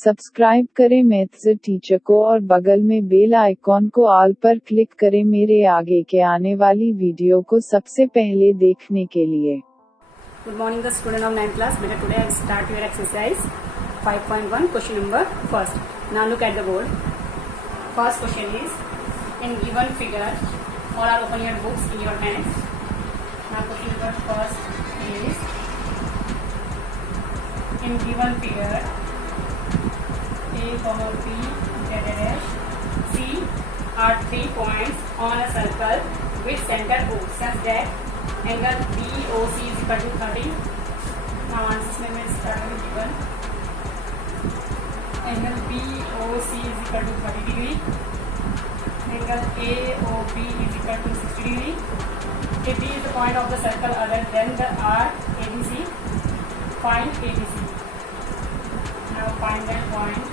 Subscribe करें maths teacher को और बगल में बेल आइकॉन को ऑल पर क्लिक करें मेरे आगे के आने वाली वीडियो को सबसे पहले देखने के लिए। Good morning, the student of 9th class. Better today I start your exercise 5.1 question number first. Now look at the board. First question is in given figure. All are open your books in your hands. Now question number first is in given figure A, B, Z, C are 3 points on a circle with center O such that angle BOC is equal to 30. Now answer में start with given. Angle BOC is equal to 30 degree. Angle AOB is equal to 60 degree. If B is the point of the circle other than the arc ABC, find ABC. Now find that point.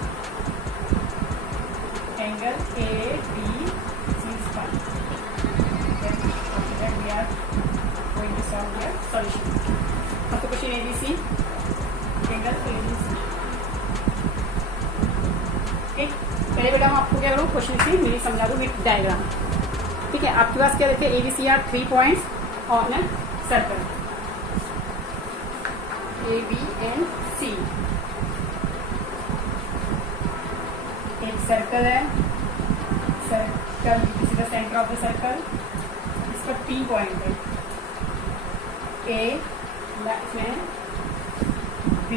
Angle ABC is fine. Then after that we are going to solve their solution. Now the question ABC, angle ABC. ठीक, पहले बेटा मैं आपको क्या करूँ, question से मेरी समझा दूँ विथ डायग्राम। ठीक है, आपके पास क्या देखिए ABC are 3 points on a circle A, B and C। एक सर्कल है, circle this is the centre of the circle, इसका 3 पॉइंट है A, इसमें B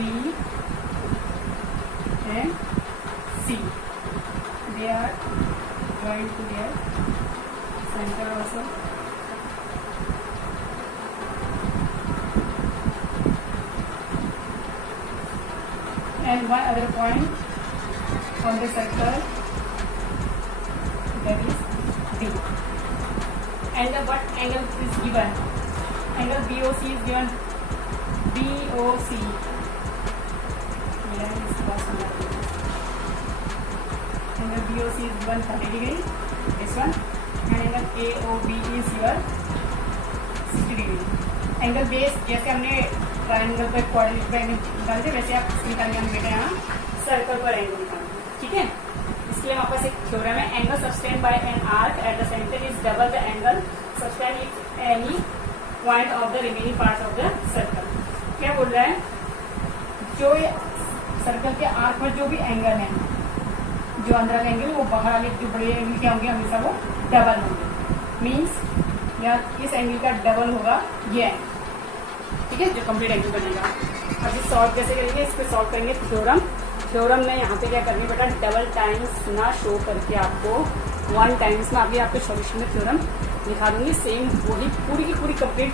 and C, they are joined to their center also। And one other point on the circle, that is D. And what angle is given? Angle BOC is given BOC. Angle BOC is given 30 degree. This one. And angle AOB is your 60 degree. Angle base जैसे हमने triangle पर quadratic angle निकाले थे वैसे आप निकालेंगे हम बेटा यहाँ सर्कल पर एंगल निकालेंगे। ठीक है, इसके लिए हमारे पास एक थ्योरम है, angle subtended by an arc at the centre is double the angle subtended if any point of the remaining part of the circle. क्या बोल रहा है, जो सर्कल के आर्क में जो भी एंगल है, जो अंदर वाले एंगल वो बाहर वाले जो बड़े एंगल क्या होंगे हमेशा वो डबल होंगे। मीन्स या इस एंगल का डबल होगा ये एंगल। ठीक है, जो कंप्लीट एंगल बनेगा। अब ये सॉल्व कैसे करेंगे, इस पे सॉल्व करेंगे थ्योरम में यहाँ पे क्या करनी बेटा, डबल टाइम्स ना शो करके आपको 1 टाइम्स में अभी आपके सॉल्यूशन में थ्योरम दिखा दूंगी। सेम वही पूरी की पूरी कंप्लीट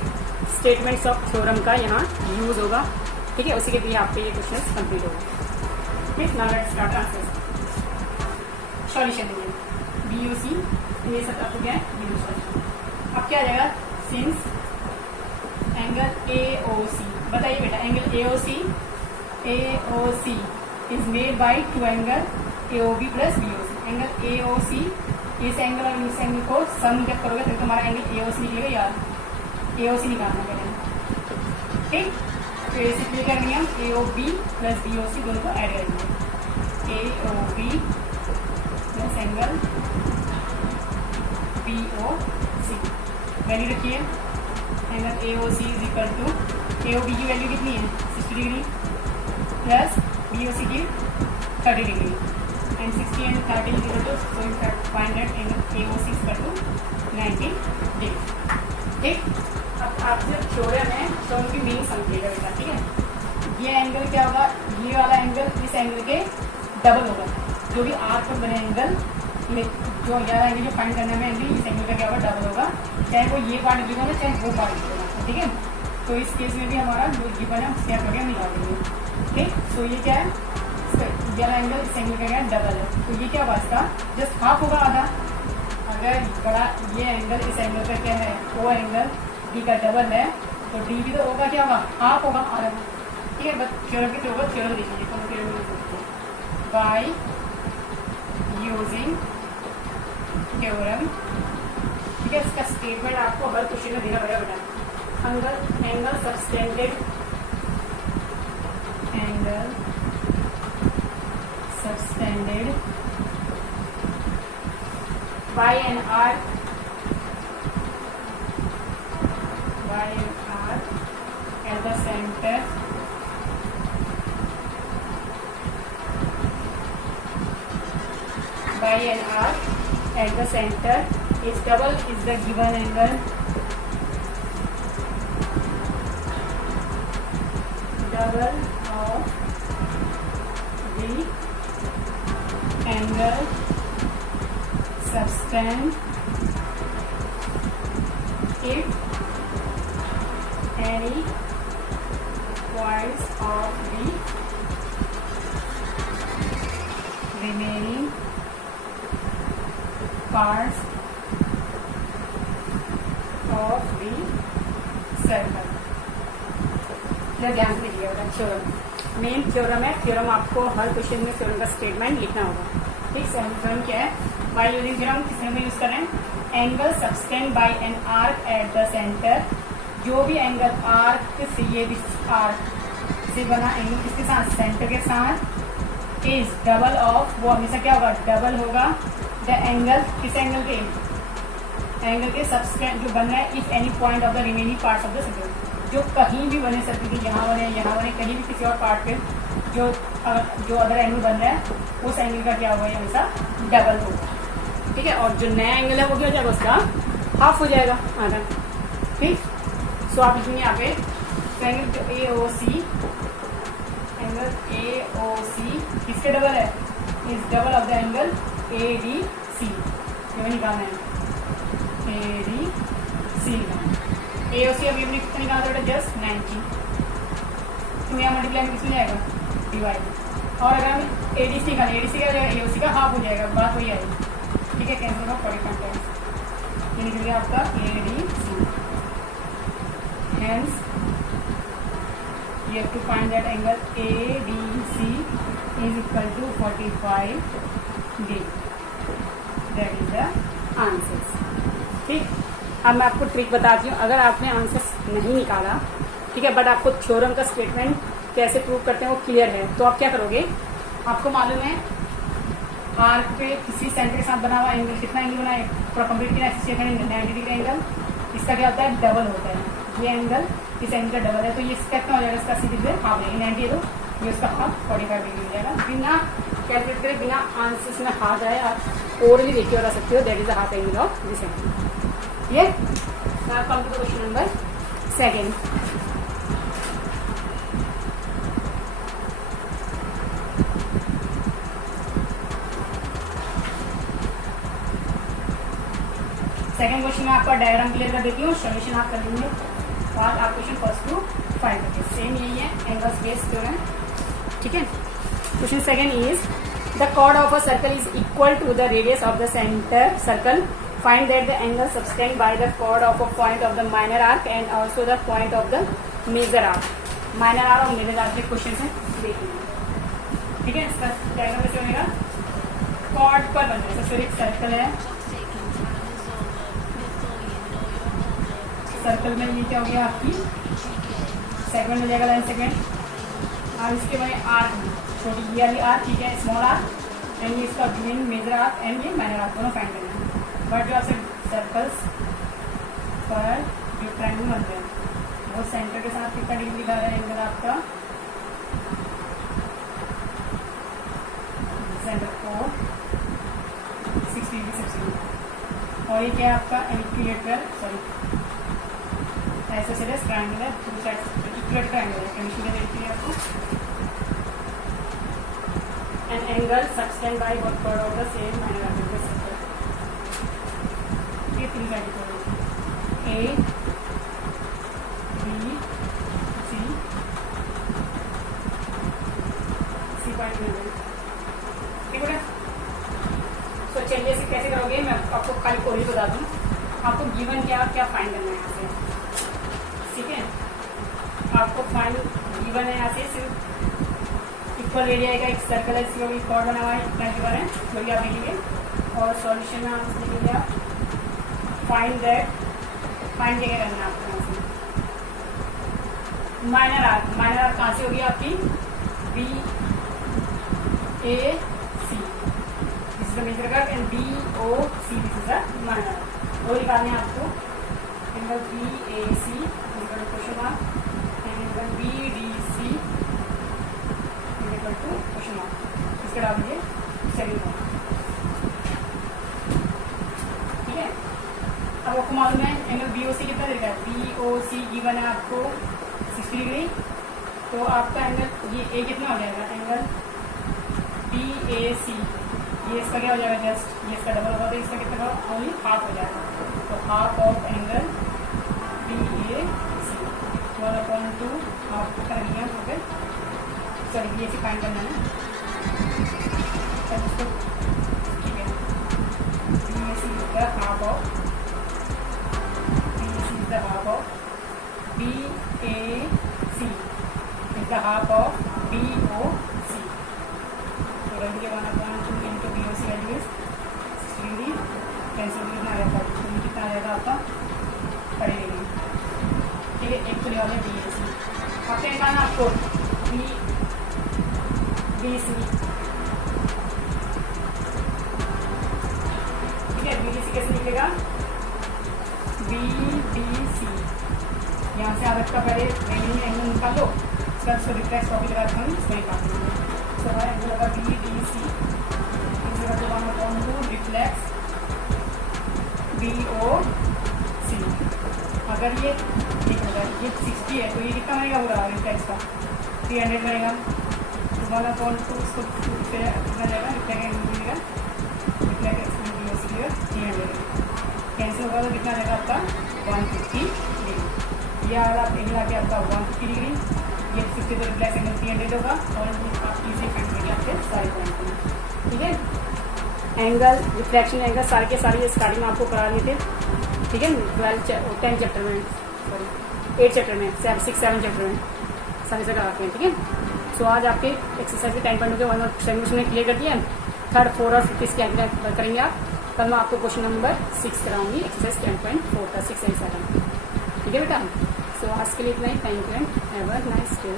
स्टेटमेंट्स ऑफ थ्योरम का यहाँ यूज होगा। ठीक है, उसी के लिए आपके ये क्वेश्चन कंप्लीट होगा। ठीक, now let's start answer solution देंगे BOC, ये सब आपको क्या है सॉल्यूशन। अब क्या आ जाएगा, सिंस एंगल AOC, बताइए बेटा angle AOC is made by 2 angle AOB plus BOC। Angle AOC इस एंगल और इस एंगल को सम जब करोगे तो तुम्हारा एंगल AOC निकलेगा यार, AOC निकालना पड़ेगा। ठीक, तो बेसिकली क्या करेंगे हम AOB प्लस BOC दोनों को ऐड करेंगे। AOB plus angle BOC value रखिए। Angle AOC is equal to AOB की वैल्यू कितनी है 60 डिग्री प्लस BOC की 30 degree and 60 and 30 is equal to, so in fact find that angle AOC is equal to 90 degree. ठीक, अब आप जो theorem है तो उनकी मीनिंग समझिएगा बेटा। ठीक है, ये एंगल क्या होगा, ये वाला एंगल इस एंगल के डबल होगा। जो भी आर्क पर बने एंगल जो यार एंगल जो फाइंड करने में एंगल इस एंगल का क्या होगा डबल होगा, चाहे वो ये पार्ट गिवन है चाहे वो पार्ट गिवन है। ठीक है, तो इस केस में भी हमारा जो गिवन है उसके आप निकाल देंगे। ठीक, तो ये क्या है, ये एंगल इस एंगल का क्या है डबल है, तो ये क्या होगा इसका जस्ट हाफ होगा आधा। अगर बड़ा ये एंगल इस एंगल का क्या है वो एंगल डी का डबल है तो डी भी तो होगा क्या होगा हाफ होगा आधा। ठीक है, बस थ्योरम के थ्रू होगा, थ्योरम देखिए तो थ्योरम बाय यूजिंग थ्योरम। ठीक है, इसका स्टेटमेंट आपको हर क्वेश्चन में देना पड़ेगा बेटा। Angle subtended extended by an arc at the center its double is the given angle double of the angle subtend if any points of the remaining parts of the circle। ध्यान से देखिएगा, theorem main theorem है। Theorem आपको हर question में theorem का statement लिखना होगा। ठीक, थ्योरम क्या है? बाय यूजिंग थ्योरम किसमें में यूज कर रहे हैं? Angle subtended by an arc at the centre, जो भी एंगल आर्क से, ये आर्क से बना एंगल किसके साथ? सेंटर के साथ, इज डबल ऑफ, वो हमेशा क्या होगा? डबल होगा द एंगल, किस एंगल के? एंगल के सबटेंड जो बन रहा है if any point of the remaining parts of the circle, जो कहीं भी बने सर्कल के, यहाँ बने, कहीं भी किसी और पार्ट पे जो अदर एंगल बन रहा है उस एंगल का क्या होगा? हमेशा डबल होगा। ठीक है, और जो नया एंगल है वो क्या हो जाएगा? उसका हाफ हो जाएगा आधा। ठीक, सो आप लिखेंगे यहाँ पे एंगल जो AOC, एंगल AOC किसके डबल है? Is double of the angle ADC। ये निकालना है ADC। AOC अभी हमने कितना निकाला था? जस्ट 90। तो यहाँ मल्टीप्लाई में किसमें जाएगा? डिवाइड। और अगर हम ADC निकालें, ADC का हो जाएगा AOC का हाफ हो जाएगा, बात वही आएगी। ठीक है, कैंसिल होगा 45 टाइम्स, ये निकल गया आपका ADC। Hence, you have to find that angle ADC is equal to 45 degree. That is the answers. ठीक, अब मैं आपको ट्रिक बताती हूँ। अगर आपने आंसर्स नहीं निकाला, ठीक है, बट आपको थ्योरम का स्टेटमेंट कैसे प्रूव करते हैं वो क्लियर है, तो आप क्या करोगे? आपको मालूम है आर्क पे किसी सेंटर के साथ बना हुआ एंगल, कितना एंगल बना है? पूरा कंप्लीट किया 90 डिग्री एंगल। इसका क्या होता है? डबल होता है। ये एंगल इस एंगल का डबल है, तो ये इसका कितना हो जाएगा? इसका 80 डिग्री हाफ है, 90 है तो ये उसका हाफ 45 डिग्री हो जाएगा। बिना कैलकुलेट करे, बिना आंसर्स में हाथ आए, आप और भी देखिए बता सकते हो। That is the half angle of this angle. ये come to the question number 2। Second question में आपका डायग्राम क्लियर कर देती हूँ, सोल्यूशन आप कर लेंगे। बाद आप क्वेश्चन फर्स्ट टू 5 करके सेम यही है, एंगल्स बेस्ड थ्योरम। ठीक है, question second is the chord of a circle is equal to the radius of the centre circle, find that the angle subtended by the chord of a point of the minor arc and also the point of the major arc. Minor arc और major arc के question है, देखिए। ठीक है, इसका diagram कैसे बनेगा? Cord पर बन रहा है, फिर एक सर्कल है, सर्कल में ये क्या हो गया? आपकी सेगमेंट हो जाएगा, लाइन सेगमेंट। और इसके बाद आर्क, छोटी ये वाली आर्क, ठीक है, स्मॉल आर्क, एंड ये इसका मेन मेजर आर्क एंड ये माइनर आर्क, दोनों फाइंड करना है। बट जो आपसे सर्कल्स पर जो ट्रायंगल बनते हैं वो सेंटर के साथ कितना डिग्री दिखा रहा है एंगल आपका? सेंटर को 60 डिग्री। और ये क्या है आपका? इक्विलेटरल, सॉरी, आइसोसेलेस ट्रायंगल है, टू साइड्स इक्विलेटरल ट्रायंगल है। कंडीशन क्या देती है आपको? An angle subtended by one chord of the same minor arc circle. ये 3 साइड को A, B, C पॉइंट मिल गई। ठीक है, तो चलिए इसे कैसे करोगे? मैं आपको खाली कोई बता दूं, आपको गिवन क्या क्या फाइंड करना है यहाँ से। ठीक है, आपको फाइंड गिवन है यहाँ से सिर्फ इक्वल एरिया का एक सर्कल है, इसका भी कॉर्ड बना हुआ है, इतना के बारे में जो भी आप लिखेंगे। और सॉल्यूशन में आप लिखेंगे आप फाइंड दैट, फाइंड क्या करना है आपको यहाँ से? माइनर आर्क, माइनर आर्क कहाँ से होगी आपकी? BAC, is the major curve and BOC this is the minor. वो निकालने हैं आपको angle BAC equal to question mark and angle BDC equal to question mark. इसके डाल दीजिए सेकंड पॉइंट. ठीक है. अब आपको मालूम है एंगल BOC कितना देगा है. BOC गिवन है आपको 60 डिग्री. तो आपका एंगल ये A कितना हो जाएगा. एंगल BAC ये इसका क्या हो जाएगा. जस्ट ये इसका डबल होगा तो इसका कितना होगा. ओनली हाफ हो जाएगा. तो half of angle BAC 1/2 half कर लिया. तो फिर सॉरी BAC फाइंड करना है. ठीक है. BAC is the half of BAC is the half of BAC is the half of BOC. So रख दीजिए 1/2 into BOC value is 60 degree. Cancel कितना आ जाता है. तो कितना आ जाएगा आपका 30 डिग्री. ठीक है. एक तो लेवल है BAC. अब क्या निकालना आपको BC. ठीक है. BDC कैसे निकलेगा. BDC यहाँ से आदत का पहले रेलिंग एंगल निकाल लो. उसको रिफ्लेक्स कॉपी लगा देता हूँ. इसमें निकाल देंगे. सो हमारा एंगल होगा BDC is equal to 1/2 reflex BOC. अगर ये निकल जाए ये 60 है तो ये कितना बनेगा पूरा रिफ्लेक्स का 300 बनेगा. तो 1/2 उसको कितना जाएगा रिफ्लेक्ट एंगल मिलेगा. रिफ्लेक्ट BOC का 300 कैंसिल होगा तो कितना जाएगा आपका 150 डिग्री. यह वाला एंगल आ गया आपका 150 डिग्री. ये 60 तो रिफ्लेक्स एंगल 300 होगा और आप इजी फाइंड करेंगे आपके सारे पॉइंट में. ठीक है. एंगल रिफ्लेक्शन एंगल सारे के सारे स्टार्टिंग में आपको करा लिए थे. ठीक है. 10 चैप्टर में सॉरी 8 चैप्टर में 6-7 चैप्टर में सारे से कराते हैं. ठीक है. सो आज आपके एक्सरसाइज के 10.2 के 1 और 7 में क्लियर कर दिया. 3rd, 4 और 5 इसके आगे करेंगे आप. कल मैं आपको क्वेश्चन नंबर 6 कराऊंगी एक्सरसाइज 10.4 का 6 एंड 7. ठीक है बेटा. सो आज के लिए इतना ही. Thank you and have a nice day.